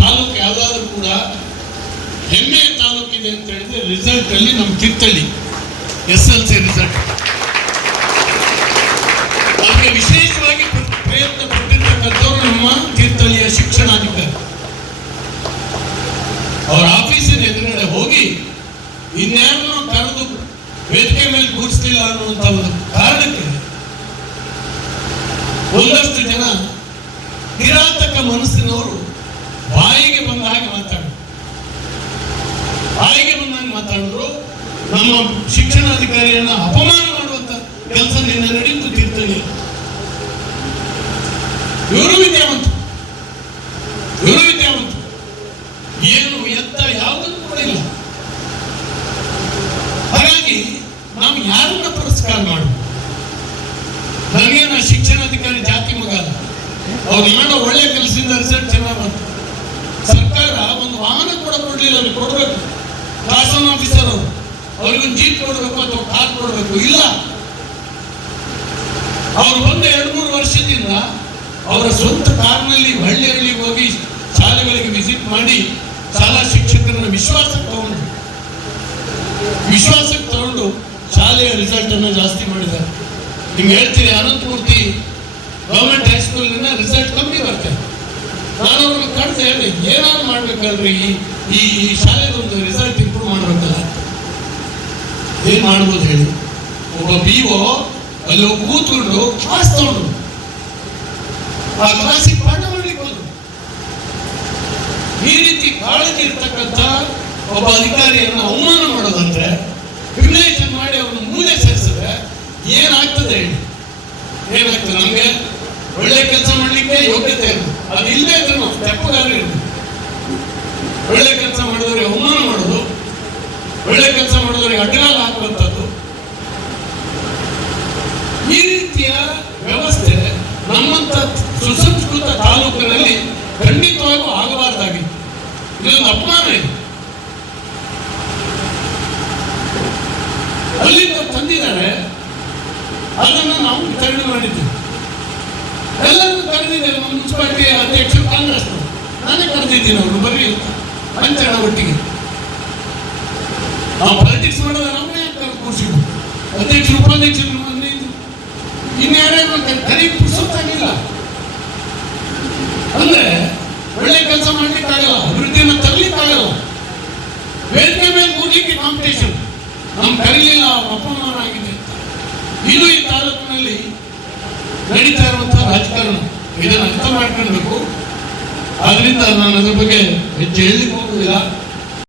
ತಾಲೂಕು ಯಾವ್ದಾದ್ರು ಕೂಡ ಹೆಮ್ಮೆಯ ತಾಲೂಕಿದೆ ಅಂತ ಹೇಳಿದ್ರೆ ರಿಸಲ್ಟ್ ಅಲ್ಲಿ ನಮ್ಮ ತೀರ್ಥಹಳ್ಳಿ SLC ರಿಸಲ್ಟ್. ಅದಕ್ಕೆ ವಿಶೇಷವಾಗಿ ಪ್ರಯತ್ನ ಪಟ್ಟಿರ್ತಕ್ಕಂಥವ್ರು ನಮ್ಮ ತೀರ್ಥಹಳ್ಳಿಯ ಶಿಕ್ಷಣಾಧಿಕಾರಿ. ಅವರ ಆಫೀಸಿನ ಎದುರುಗಡೆ ಹೋಗಿ ಇನ್ಯಾರನ್ನೋ ಕರೆದು ವೇದಿಕೆ ಮೇಲೆ ಕೂರಿಸಲಿಲ್ಲ ಅನ್ನುವಂಥ ಒಂದು ಕಾರಣಕ್ಕೆ ಒಂದಷ್ಟು ಜನ ಕಿರಾತಕ ಮನಸ್ಸಿನವರು ಬಾಯಿಗೆ ಬಂದ ಹಾಗೆ ಮಾತಾಡಿದ್ರು. ನಮ್ಮ ಶಿಕ್ಷಣಾಧಿಕಾರಿಯನ್ನ ಅಪಮಾನ ಮಾಡುವಂತ ಕೆಲಸ ನಿನ್ನೆ ನಡೀತು ತೀರ್ಥಹಳ್ಳಿ. ಇವರು ವಿದ್ಯಾವಂತರು ಏನು ಎತ್ತ ಯಾವುದನ್ನು ಕೂಡ ಇಲ್ಲ. ಹಾಗಾಗಿ ನಾವು ಯಾರನ್ನ ಪುರಸ್ಕಾರ ಮಾಡುದು? ನನಗೆ ನಾ ಶಿಕ್ಷಣಾಧಿಕಾರಿ ಜಾತಿ ಮಗ ಅಲ್ಲ. ಅವ್ರು ಮಾಡೋ ಒಳ್ಳೆ ಕೆಲಸದಿಂದ ರಿಸಲ್ಟ್ ಚೆನ್ನಾಗಿ ಬಂತು. ಸರ್ಕಾರ ಒಂದು ವಾಹನ ಕೂಡ ಕೊಡ್ಲಿಲ್ಲ, ಅವ್ರಿಗೆ ಕೊಡ್ಬೇಕು. ಕ್ಲಾಸ್ ಒನ್ ಆಫೀಸರ್ ಅವ್ರಿಗೊಂದು ಜೀಪ್ ಕೊಡ್ಬೇಕು ಅಥವಾ ಕಾರ್ ಕೊಡ್ಬೇಕು, ಇಲ್ಲ. ಅವ್ರು ಬಂದು 2-3 ವರ್ಷದಿಂದ ಅವರ ಸ್ವಂತ ಕಾರ್ನಲ್ಲಿ ಹಳ್ಳಿಗೆ ಹೋಗಿ ಶಾಲೆಗಳಿಗೆ ವಿಸಿಟ್ ಮಾಡಿ ಶಾಲಾ ಶಿಕ್ಷಕರನ್ನ ವಿಶ್ವಾಸಕ್ಕೆ ತಗೊಂಡು ಶಾಲೆಯ ರಿಸಲ್ಟ್ ಅನ್ನು ಜಾಸ್ತಿ ಮಾಡಿದ್ದಾರೆ. ನಿಮ್ಗೆ ಹೇಳ್ತೀರಿ, ಅನಂತಮೂರ್ತಿ ಗವರ್ಮೆಂಟ್ ಹೈಸ್ಕೂಲಿನ ರಿಸಲ್ಟ್ ಕಮ್ಮಿ ಬರ್ತದೆ. ನಾನು ಅವ್ರಿಗೆ ಕರೆದು ಹೇಳಿ, ಏನಾದ್ರು ಮಾಡ್ಬೇಕಲ್ರಿ, ಈ ಶಾಲೆದೊಂದು ರಿಸಲ್ಟ್ ಇಂಪ್ರೂವ್ ಮಾಡ್ಬೇಕಲ್ಲ. ಏನ್ ಮಾಡ್ಬೋದು ಹೇಳಿ? ಒಬ್ಬ BO ಅಲ್ಲಿ ಕೂತ್ಕೊಂಡು ಕ್ಲಾಸ್ ತಗೊಂಡು ಆ ಕ್ಲಾಸಿಗೆ ಪಾಠ ಮಾಡ್ಲಿಕ್ಕೆ ಹೋದ್ರು. ಈ ರೀತಿ ಕಾಳಜಿ ಇರ್ತಕ್ಕಂಥ ಒಬ್ಬ ಅಧಿಕಾರಿಯನ್ನು ಅವಮಾನ ಮಾಡೋದಂದ್ರೆ, ಕ್ರಿಮಿನೇಷನ್ ಮಾಡಿ ಅವ್ರನ್ನ ಮೂಲೆ ಸೇರಿಸಿದ್ರೆ ಏನಾಗ್ತದೆ ಹೇಳಿ? ಏನಾಗ್ತದೆ? ನಮ್ಗೆ ಒಳ್ಳೆ ಕೆಲಸ ಮಾಡ್ಲಿಕ್ಕೆ ಯೋಗ್ಯತೆ ಇರಬೇಕು. ಅದು ಇಲ್ಲೇ ಇದ್ರೆ ನಾವು ತೆಪ್ಪಗಾರ ಇರಬೇಕು. ಒಳ್ಳೆ ಕೆಲಸ ಮಾಡಿದವರಿಗೆ ಅವಮಾನ ಮಾಡೋದು, ಒಳ್ಳೆ ಕೆಲಸ ಮಾಡಿದವರಿಗೆ ಅಡ್ಡಗಾಲ ಹಾಕುವಂಥದ್ದು, ಈ ರೀತಿಯ ವ್ಯವಸ್ಥೆ ನಮ್ಮಂತ ಸುಸಂಸ್ಕೃತ ತಾಲೂಕಿನಲ್ಲಿ ಖಂಡಿತವಾಗೂ ಆಗಬಾರ್ದಾಗಿತ್ತು. ಇದೊಂದು ಅಪಮಾನ ಇದೆ. ಅಲ್ಲಿಂದ ತಂದಿದ್ದಾರೆ, ಅದನ್ನು ನಾವು ವಿತರಣೆ ಮಾಡಿದ್ದೀವಿ. ಎಲ್ಲರೂ ಕರೆದಿದ್ದಾರೆ. ನಮ್ಮ ಮುನ್ಸಿಪಾಲಿಟಿ ಅಧ್ಯಕ್ಷರು ಕಾಂಗ್ರೆಸ್, ನಾನೇ ಕರೆದಿದ್ದೀನಿ. ಅವರು ಬರೀ ಪಂಚಣ ಒಟ್ಟಿಗೆ ನಾವು ಪಾಲಿಟಿಕ್ಸ್ ಮಾಡೋದ ನಮ್ಮೇ ಕೂರಿಸಿದ್ರು. ಅಧ್ಯಕ್ಷರು ಉಪಾಧ್ಯಕ್ಷರು ಇನ್ಯಾರು ಕರೆಗೆ ಪುರ್ಸೊತ್ತಾಗಿಲ್ಲ. ಅಂದ್ರೆ ಒಳ್ಳೆ ಕೆಲಸ ಮಾಡ್ಲಿಕ್ಕಾಗಲ್ಲ, ಅಭಿವೃದ್ಧಿಯನ್ನು ತರಲಿಕ್ಕಾಗಲ್ಲ. ವೇದಿಕೆ ಮೇಲೆ ಕೂರ್ಲಿಕ್ಕೆ ಕಾಂಪಿಟೇಷನ್. ನಮ್ ಕರೀಲಿಲ್ಲ, ಅಪಮಾನ ಆಗಿದೆ. ಇದು ಈ ತಾಲೂಕಿನಲ್ಲಿ ನಡೀತಾ ಇರುವಂತಹ ರಾಜಕಾರಣ. ಇದನ್ನು ಅರ್ಥ ಮಾಡ್ಕೊಳ್ಬೇಕು. ಆದ್ರಿಂದ ನಾನು ಅದ್ರ ಬಗ್ಗೆ ಹೆಚ್ಚು ಹೇಳಲಿಕ್ಕೆ ಹೋಗುವುದಿಲ್ಲ.